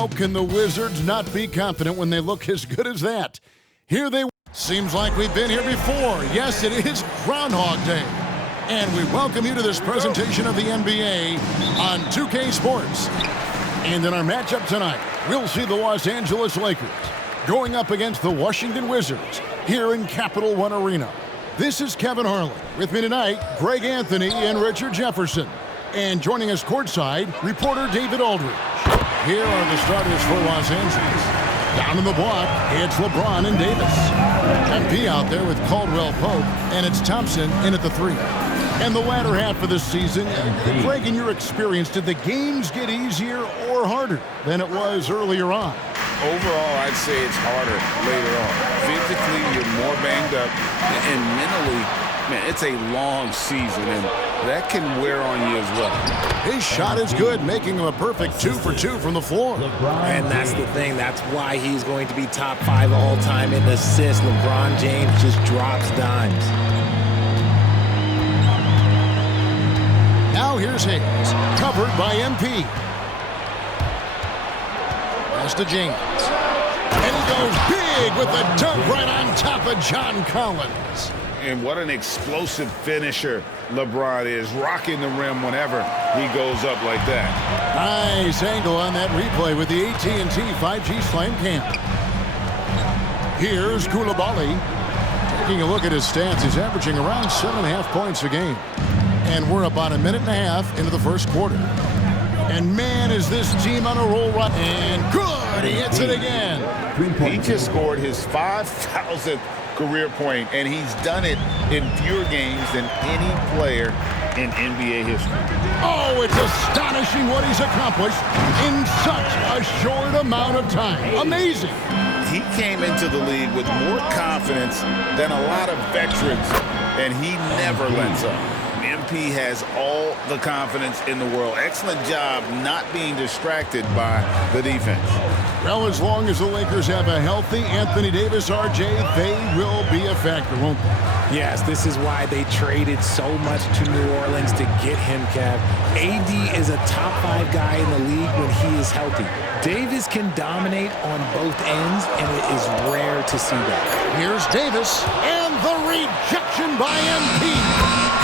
How can the Wizards not be confident when they look as good as that? Here they seems like we've been here before. Yes, it is Groundhog Day. And we welcome you to this presentation of the NBA on 2K Sports. And in our matchup tonight, we'll see the Los Angeles Lakers going up against the Washington Wizards here in Capital One Arena. This is Kevin Harlan. With me tonight, Greg Anthony and Richard Jefferson. And joining us courtside, reporter David Aldridge. Here are the starters for Los Angeles. Down in the block, it's LeBron and Davis. MP out there with Caldwell Pope, and it's Thompson in at the three. And the latter half of the season, Greg, in your experience, did the games get easier or harder than it was earlier on? Overall, I'd say it's harder later on. Physically, you're more banged up, and mentally, man, it's a long season, and that can wear on you as well. His shot is good, making him a perfect 2 for 2 from the floor. And that's the thing. That's why he's going to be top 5 all-time in assists. LeBron James just drops dimes. Now here's Hayes, covered by MP. Pass to James. And he goes big with the dunk right on top of John Collins. And what an explosive finisher LeBron is, rocking the rim whenever he goes up like that. Nice angle on that replay with the AT&T 5G Slam Cam. Here's Koulibaly. Taking a look at his stats, he's averaging around 7.5 points a game. And we're about a minute and a half into the first quarter. And man, is this team on a roll right. And good, he hits it again. He just scored his 5,000th career point, and he's done it in fewer games than any player in NBA history. Oh, it's astonishing what he's accomplished in such a short amount of time. Amazing. He came into the league with more confidence than a lot of veterans, and he never lets up. MP has all the confidence in the world. Excellent job not being distracted by the defense. Well, as long as the Lakers have a healthy Anthony Davis, RJ, they will be a factor, won't they? Yes, this is why they traded so much to New Orleans to get him, Kev. AD is a top 5 guy in the league when he is healthy. Davis can dominate on both ends, and it is rare to see that. Here's Davis, and the rejection by MP.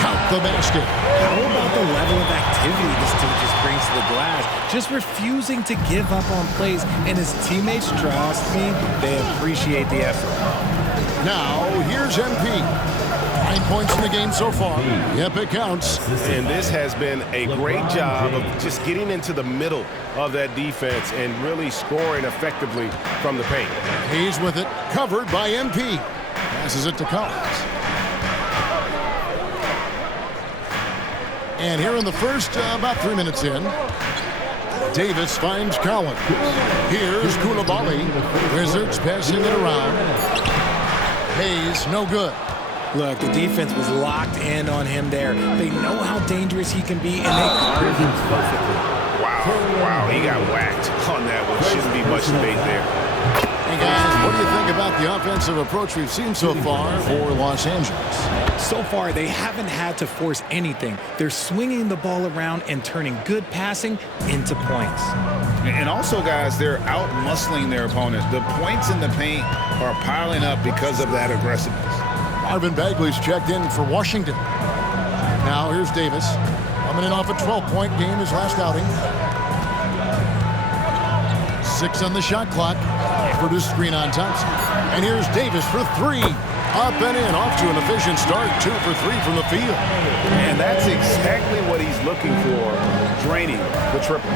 Count the basket. How about the level of activity this team just brings to the glass? Just refusing to give up on plays, and his teammates, trust me, they appreciate the effort. Now, here's MP. 9 points in the game so far. Yep, it counts. And this has been a great job of just getting into the middle of that defense and really scoring effectively from the paint. He's with it, covered by MP. Passes it to Collins. And here in the first, about 3 minutes in, Davis finds Collins. Here's Koulibaly. Wizards passing it around. Hayes, no good. Look, the defense was locked in on him there. They know how dangerous he can be, and they guarded him perfectly. Wow, he got whacked on that one. Shouldn't be much debate there. Hey, guys, what do you think about the offensive approach we've seen so far for Los Angeles? So far, they haven't had to force anything. They're swinging the ball around and turning good passing into points. And also, guys, they're out-muscling their opponents. The points in the paint are piling up because of that aggressiveness. Marvin Bagley's checked in for Washington. Now here's Davis. Coming in off a 12-point game his last outing. 6 on the shot clock. For the screen on Thompson. And here's Davis for 3. Up and in, off to an efficient start. 2 for 3 from the field. And that's exactly what he's looking for, draining the triple.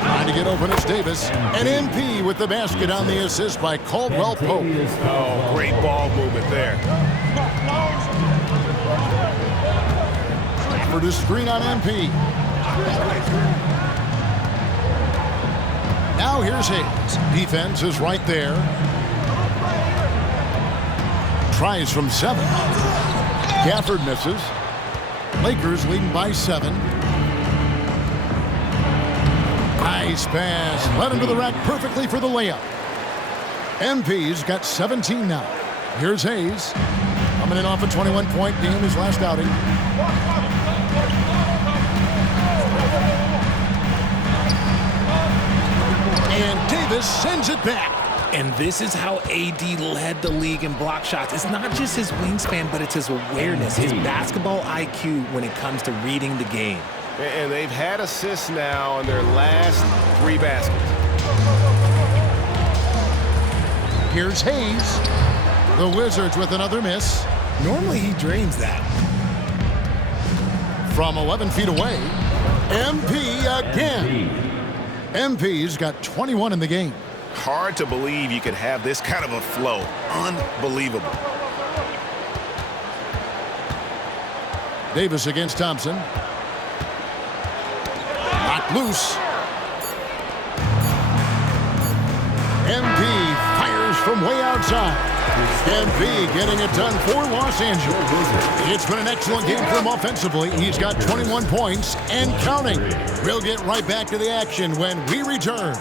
Trying to get open, it's Davis. And MP with the basket on the assist by Caldwell Pope. Oh, great ball movement there. For the screen on MP. Now here's Hayes. Defense is right there. Tries from 7. Gafford misses. Lakers leading by 7. Nice pass. Led him to the rack perfectly for the layup. MP's got 17 now. Here's Hayes. Coming in off a 21-point game his last outing. Davis sends it back. And this is how AD led the league in block shots. It's not just his wingspan, but it's his awareness, his basketball IQ when it comes to reading the game. And they've had assists now in their last 3 baskets. Here's Hayes. The Wizards with another miss. Normally he drains that. From 11 feet away, MP again. MP's got 21 in the game. Hard to believe you could have this kind of a flow. Unbelievable. Davis against Thompson. Knocked loose. MP fires from way outside. MP getting it done for Los Angeles. It's been an excellent game for him offensively. He's got 21 points and counting. We'll get right back to the action when we return.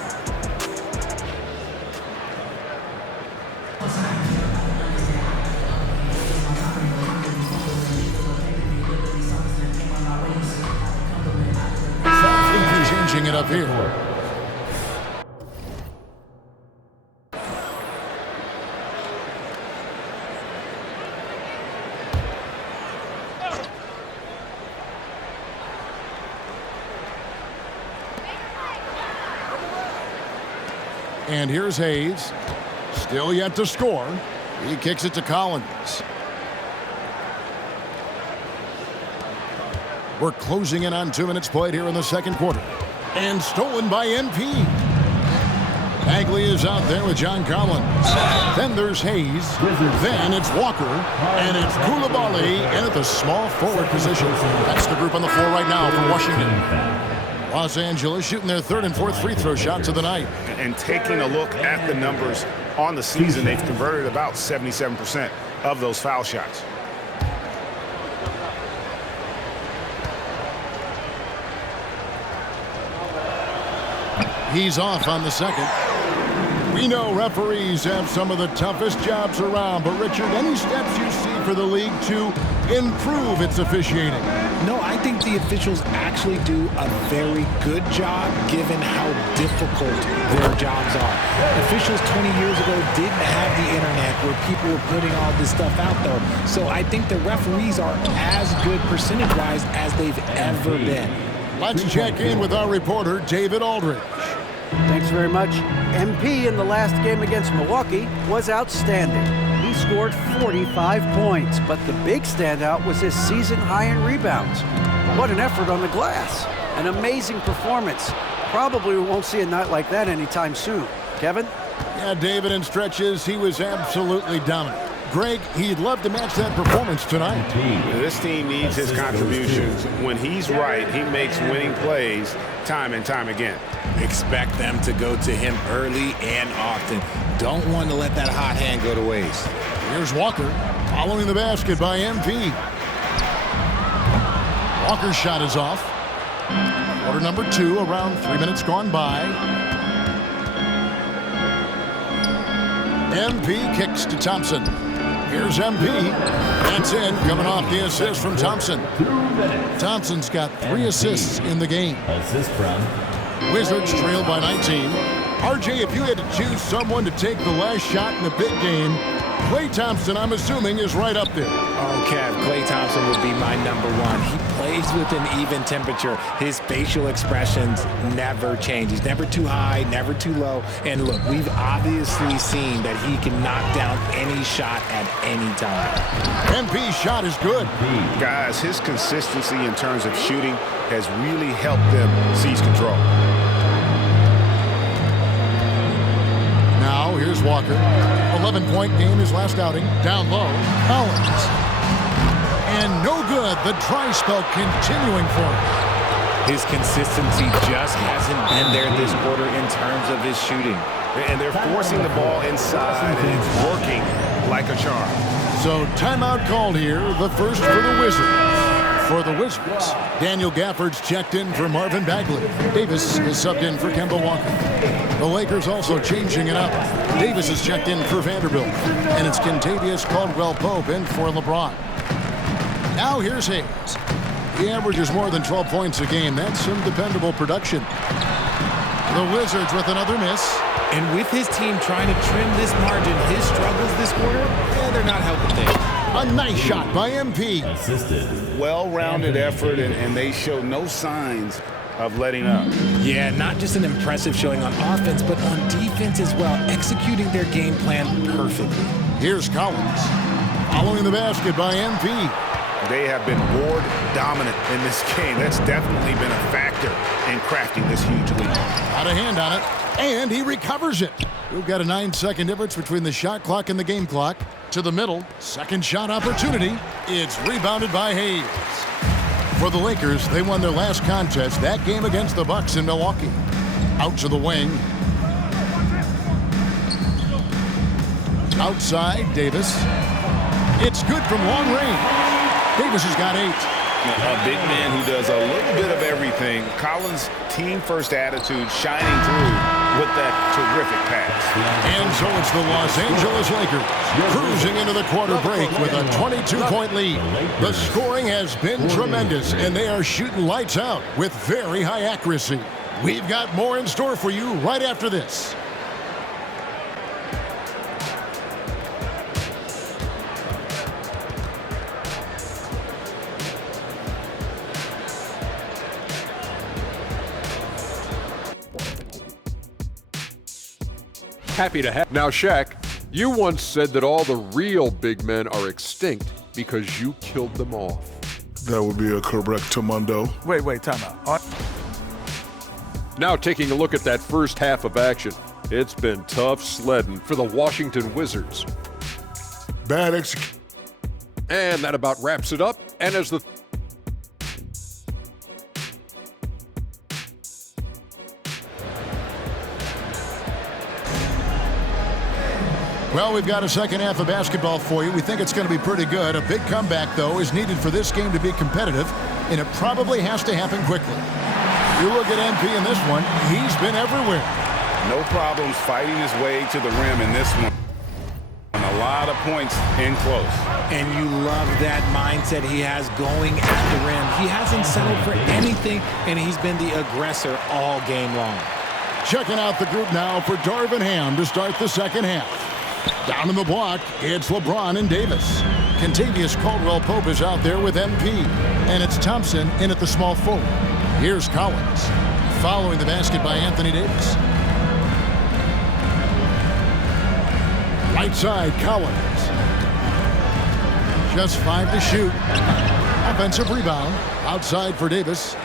Changing it up here. And here's Hayes. Still yet to score. He kicks it to Collins. We're closing in on 2 minutes played here in the second quarter. And stolen by MP. Bagley is out there with John Collins. Then there's Hayes. Then it's Walker. And it's Coulibaly in at the small forward position. That's the group on the floor right now for Washington. Los Angeles shooting their 3rd and 4th free throw shots of the night. And taking a look at the numbers on the season, they've converted about 77% of those foul shots. He's off on the second. We know referees have some of the toughest jobs around, but Richard, any steps you see for the league to improve its officiating? No, I think the officials actually do a very good job given how difficult their jobs are. Officials 20 years ago didn't have the internet where people were putting all this stuff out there. So I think the referees are as good percentage-wise as they've ever been. Let's check in with our reporter, David Aldridge. Thanks very much. MP in the last game against Milwaukee was outstanding. He scored 45 points, but the big standout was his season high in rebounds. What an effort on the glass. An amazing performance. Probably we won't see a night like that anytime soon. Kevin? Yeah, David, in stretches, he was absolutely dominant. Greg, he'd love to match that performance tonight. This team needs his contributions. When he's right, he makes winning plays time and time again. Expect them to go to him early and often. Don't want to let that hot hand go to waste. Here's Walker following the basket by MP. Walker's shot is off. Quarter number 2, around 3 minutes gone by. MP kicks to Thompson. Here's MP. That's in, coming off the assist from Thompson. Thompson's got 3 assists in the game. Assist from Wizards trail by 19. RJ, if you had to choose someone to take the last shot in the big game, Klay Thompson, I'm assuming, is right up there. Oh, Kev, Klay Thompson would be my number 1. He plays with an even temperature. His facial expressions never change. He's never too high, never too low. And look, we've obviously seen that he can knock down any shot at any time. MP's shot is good. Guys, his consistency in terms of shooting has really helped them seize control. Now, here's Walker. 11-point game his last outing. Down low, Collins. And no good. The dry spell continuing for him. His consistency just hasn't been there this quarter in terms of his shooting. And they're forcing the ball inside, and it's working like a charm. So timeout called here, the first for the Wizards. For the Wizards, Daniel Gafford's checked in for Marvin Bagley. Davis is subbed in for Kemba Walker. The Lakers also changing it up. Davis is checked in for Vanderbilt. And it's Kentavious Caldwell-Pope in for LeBron. Now here's Hayes. He averages more than 12 points a game. That's some dependable production. The Wizards with another miss. And with his team trying to trim this margin, his struggles this quarter, they're not helping things. A nice shot by MP. Well-rounded effort, and they show no signs of letting up. Yeah, not just an impressive showing on offense, but on defense as well, executing their game plan perfectly. Here's Collins. Following the basket by MP. They have been board dominant in this game. That's definitely been a factor in crafting this huge lead. Got a hand on it, and he recovers it. We've got a 9-second difference between the shot clock and the game clock. To the middle, second shot opportunity. It's rebounded by Hayes. For the Lakers, they won their last contest, that game against the Bucks in Milwaukee. Out to the wing. Outside, Davis. It's good from long range. Davis has got 8. A big man who does a little bit of everything. Collins' team-first attitude shining through with that terrific pass. And so it's the Los Angeles Lakers cruising into the quarter break with a 22-point lead. The scoring has been tremendous, and they are shooting lights out with very high accuracy. We've got more in store for you right after this. Happy to have. Now, Shaq, you once said that all the real big men are extinct because you killed them off. That would be a correctamundo. Wait, time out. Now, taking a look at that first half of action, it's been tough sledding for the Washington Wizards. Bad execution. And that about wraps it up. And as the Well, we've got a second half of basketball for you. We think it's going to be pretty good. A big comeback, though, is needed for this game to be competitive, and it probably has to happen quickly. You look at MP in this one, he's been everywhere. No problems fighting his way to the rim in this one. And a lot of points in close. And you love that mindset he has going at the rim. He hasn't settled for anything, and he's been the aggressor all game long. Checking out the group now for Darvin Ham to start the second half. Down in the block, it's LeBron and Davis. Kentavious Caldwell-Pope is out there with MP. And it's Thompson in at the small forward. Here's Collins. Following the basket by Anthony Davis. Right side, Collins. Just 5 to shoot. Offensive rebound. Outside for Davis.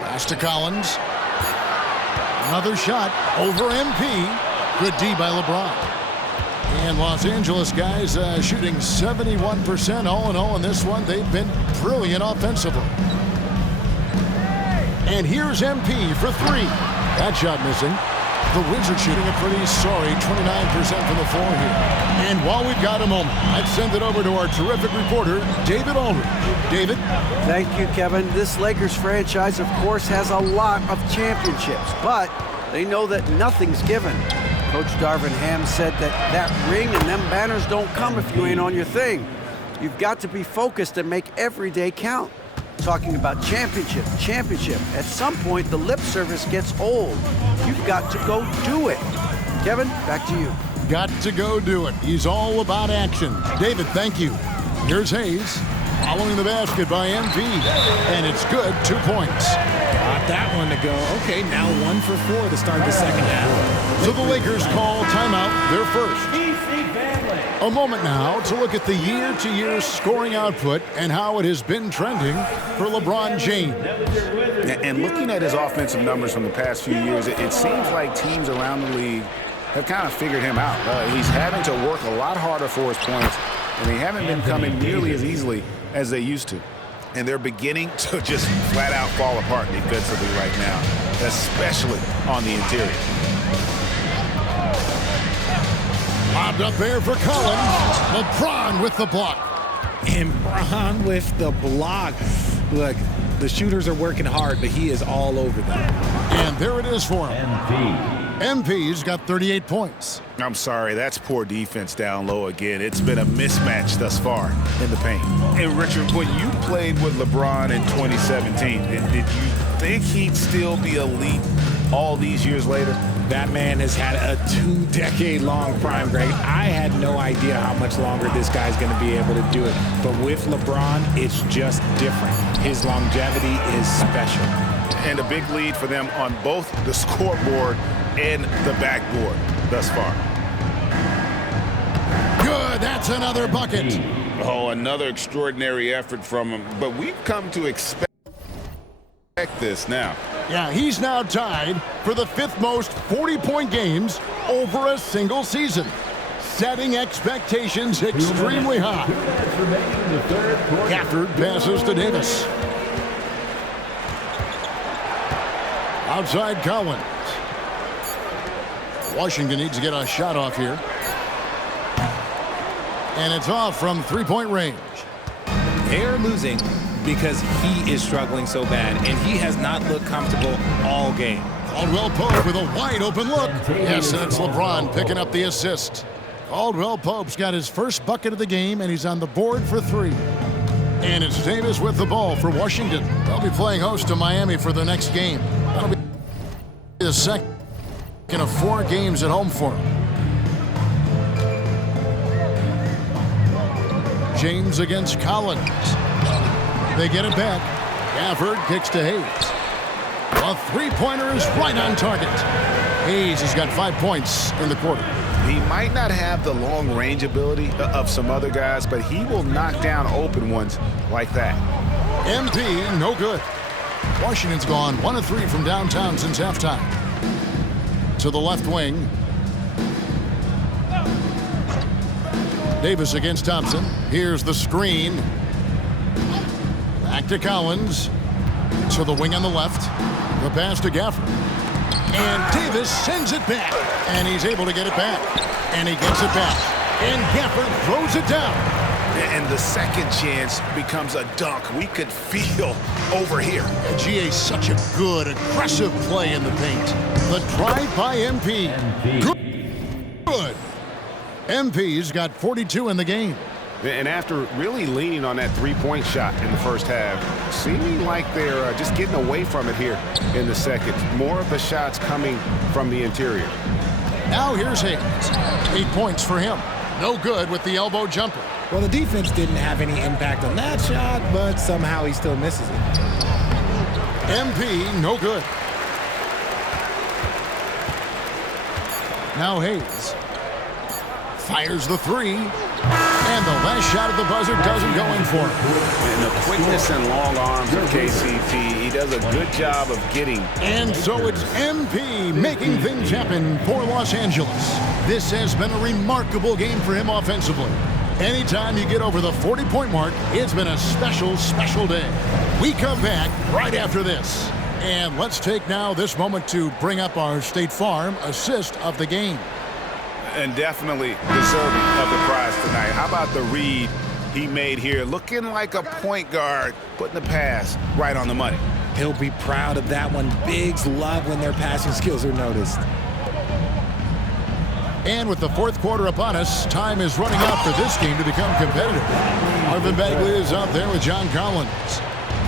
Pass to Collins. Another shot over MP. Good D by LeBron. And Los Angeles guys shooting 71% all in all in this one. They've been brilliant offensively. And here's MP for 3. That shot missing. The Wizards shooting a pretty sorry 29% from the floor here. And while we've got a moment, I'd send it over to our terrific reporter, David Aldridge. David? Thank you, Kevin. This Lakers franchise, of course, has a lot of championships, but they know that nothing's given. Coach Darvin Ham said that ring and them banners don't come if you ain't on your thing. You've got to be focused and make every day count. Talking about championship. At some point, the lip service gets old. You've got to go do it. Kevin, back to you. Got to go do it. He's all about action. David, thank you. Here's Hayes. Following the basket by MP. And it's good, 2 points. Got that one to go. Okay, now 1 for 4 to start the second half. So the Lakers call timeout, their first. A moment now to look at the year-to-year scoring output and how it has been trending for LeBron James. And looking at his offensive numbers from the past few years, it seems like teams around the league have kind of figured him out. He's having to work a lot harder for his points, and they haven't been coming nearly as easily as they used to. And they're beginning to just flat-out fall apart defensively right now, especially on the interior. Lobbed up there for Collins. LeBron with the block. And Bron with the block. Look, the shooters are working hard, but he is all over them. And there it is for him. MP. MP's got 38 points. I'm sorry, that's poor defense down low again. It's been a mismatch thus far in the paint. And Richard, when you played with LeBron in 2017, did you think he'd still be elite all these years later? That man has had a 2-decade-long prime, Greg. I had no idea how much longer this guy's going to be able to do it. But with LeBron, it's just different. His longevity is special. And a big lead for them on both the scoreboard and the backboard thus far. Good, that's another bucket. Oh, another extraordinary effort from him. But we've come to expect this now. Yeah, he's now tied for the 5th most 40-point games over a single season, setting expectations extremely high. Gafford passes to Davis. Outside Collins. Washington needs to get a shot off here. And it's off from 3-point range. They're losing because he is struggling so bad, and he has not looked comfortable all game. Caldwell Pope with a wide open look. Yes, and it's LeBron picking up the assist. Caldwell Pope's got his first bucket of the game, and he's on the board for 3. And it's Davis with the ball for Washington. They'll be playing host to Miami for the next game. That'll be the second of 4 games at home for him. James against Collins. They get it back. Gafford kicks to Hayes. A 3-pointer is right on target. Hayes has got 5 points in the quarter. He might not have the long-range ability of some other guys, but he will knock down open ones like that. MP, no good. Washington's gone 1 of 3 from downtown since halftime. To the left wing. Davis against Thompson. Here's the screen. Back to Collins. To the wing on the left. The pass to Gafford. And Davis sends it back. And he's able to get it back. And he gets it back. And Gafford throws it down. And the second chance becomes a dunk. We could feel over here. GA, such a good, aggressive play in the paint. The drive by MP. Good. MP's got 42 in the game. And after really leaning on that 3-point shot in the first half, seeming like they're just getting away from it here in the second. More of the shots coming from the interior. Now here's Hayes. 8 points for him. No good with the elbow jumper. Well, the defense didn't have any impact on that shot, but somehow he still misses it. MP, no good. Now Hayes fires the 3. And the last shot at the buzzer doesn't go in for him. And the quickness and long arms of KCP, he does a good job of getting. And so it's MP making things happen for Los Angeles. This has been a remarkable game for him offensively. Anytime you get over the 40-point mark, it's been a special, special day. We come back right after this. And let's take now this moment to bring up our State Farm assist of the game. And definitely deserving of the prize tonight. How about the read he made here? Looking like a point guard, putting the pass right on the money. He'll be proud of that one. Bigs love when their passing skills are noticed. And with the 4th quarter upon us, time is running out for this game to become competitive. Marvin Bagley is out there with John Collins.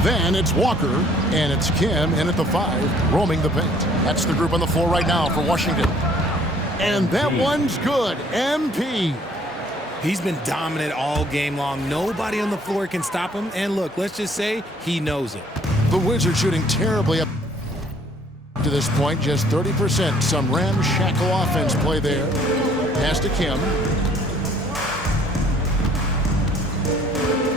Then it's Walker, and it's Kim in at the 5, roaming the paint. That's the group on the floor right now for Washington. And that one's good. MP. He's been dominant all game long. Nobody on the floor can stop him. And look, let's just say he knows it. The Wizards shooting terribly up to this point, just 30%. Some ramshackle offense play there. Pass to Kim.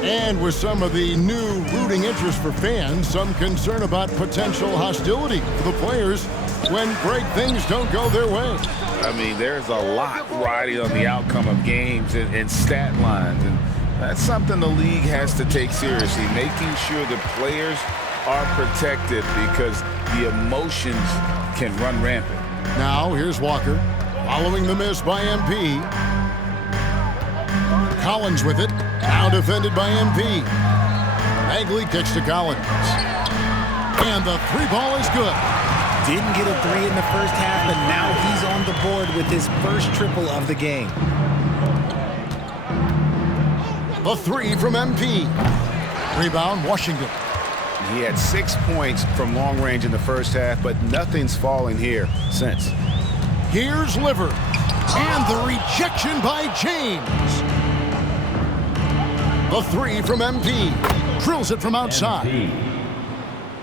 And with some of the new rooting interest for fans, some concern about potential hostility for the players when great things don't go their way. I mean, there's a lot riding on the outcome of games and stat lines. And that's something the league has to take seriously, making sure the players are protected because the emotions can run rampant. Now, here's Walker, following the miss by MP. Collins with it, now defended by MP. Bagley kicks to Collins. And the 3 ball is good. didn't get a three in the first half, but now he's on the board with his first triple of the game. The three from MP. Rebound, Washington. He had 6 points from long range in the first half, but nothing's falling here since. Here's Livers. And the rejection by James. The three from MP. Drills it from outside.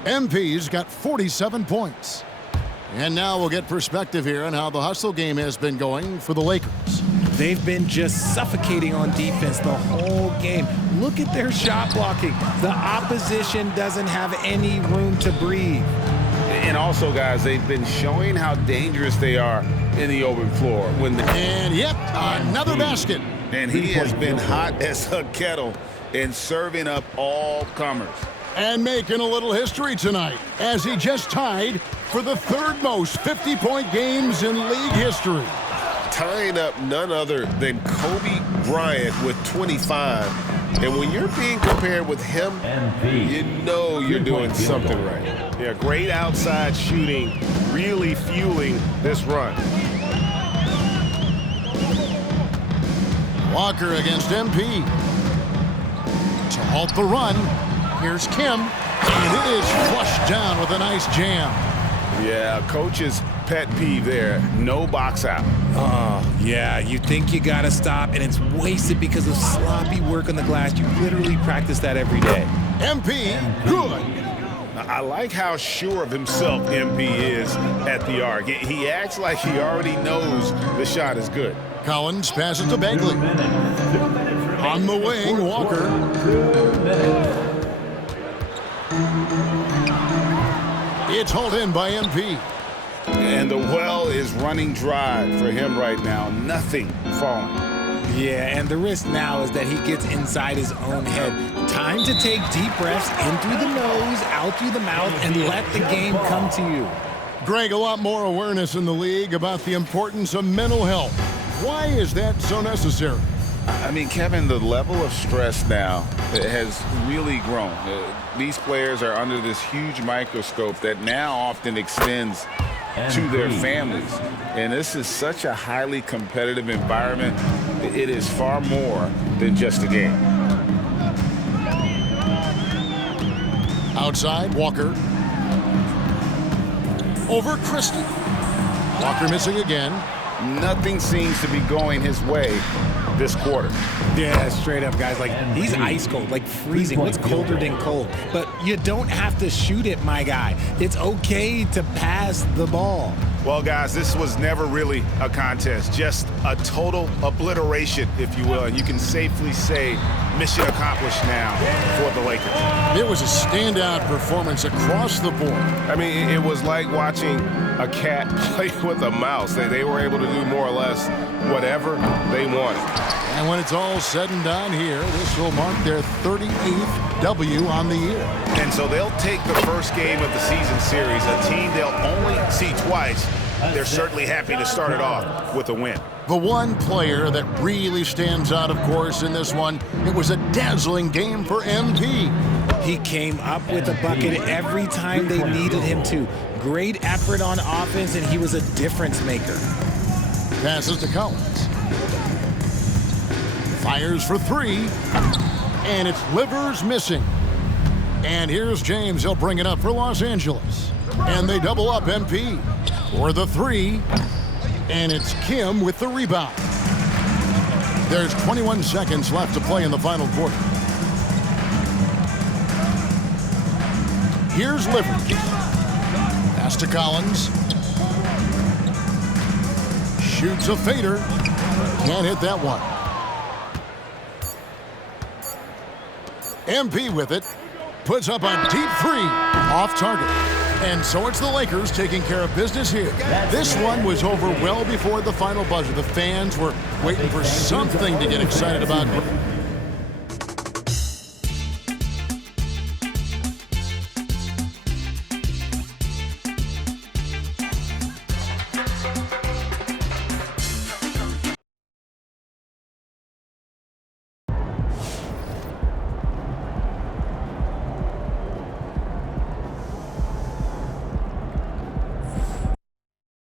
MP's got 47 points. And now we'll get perspective here on how the hustle game has been going for the Lakers. They've been just suffocating on defense the whole game. Look at their shot blocking. The opposition doesn't have any room to breathe. And also, guys, they've been showing how dangerous they are in the open floor. And yep, another basket. And he has been hot as a kettle and serving up all comers. And making a little history tonight as he just tied for the third most 50-point games in league history. Tying up none other than Kobe Bryant with 25. And when you're being compared with him, you know you're doing something right. Yeah, great outside shooting, really fueling this run. Walker against MP. To halt the run, here's Kim. And it is flushed down with a nice jam. Yeah, coach's pet peeve there. No box out. Oh, yeah, you think you gotta stop, and it's wasted because of sloppy work on the glass. You literally practice that every day. MP, good. I like how sure of himself MP is at the arc. He acts like he already knows the shot is good. Collins passes to Bagley. On the wing, Walker. It's hauled in by MP. And the well is running dry for him right now. Nothing falling. Yeah, and the risk now is that he gets inside his own head. Time to take deep breaths in through the nose, out through the mouth, and let the game come to you. Greg, a lot more awareness in the league about the importance of mental health. Why is that so necessary? I mean, Kevin, the level of stress now has really grown. These players are under this huge microscope that now often extends to their families. And this is such a highly competitive environment. It is far more than just a game. Outside, Walker. Over Christie. Walker missing again. Nothing seems to be going his way this quarter. Yeah, straight up, guys. Like, he's ice cold, like freezing. What's colder than cold? But you don't have to shoot it, my guy. It's okay to pass the ball. Well, guys, this was never really a contest, just a total obliteration, if you will. And you can safely say mission accomplished now for the Lakers. It was a standout performance across the board. I mean, it was like watching a cat play with a mouse. They were able to do more or less whatever they wanted. And when it's all said and done here, this will mark their 38th W on the year. And so they'll take the first game of the season series, a team they'll only see twice. They're certainly happy to start it off with a win. The one player that really stands out, of course, in this one, it was a dazzling game for MP. He came up with a bucket every time they needed him to. Great effort on offense, and he was a difference maker. Passes to Collins. Fires for three. And it's Livers missing. And here's James. He'll bring it up for Los Angeles. And they double up MP for the three. And it's Kim with the rebound. There's 21 seconds left to play in the final quarter. Here's Livers. Pass to Collins. Shoots a fader. Can't hit that one. MP with it. Puts up a deep three. Off target. And so it's the Lakers taking care of business here. This one was over well before the final buzzer. The fans were waiting for something to get excited about.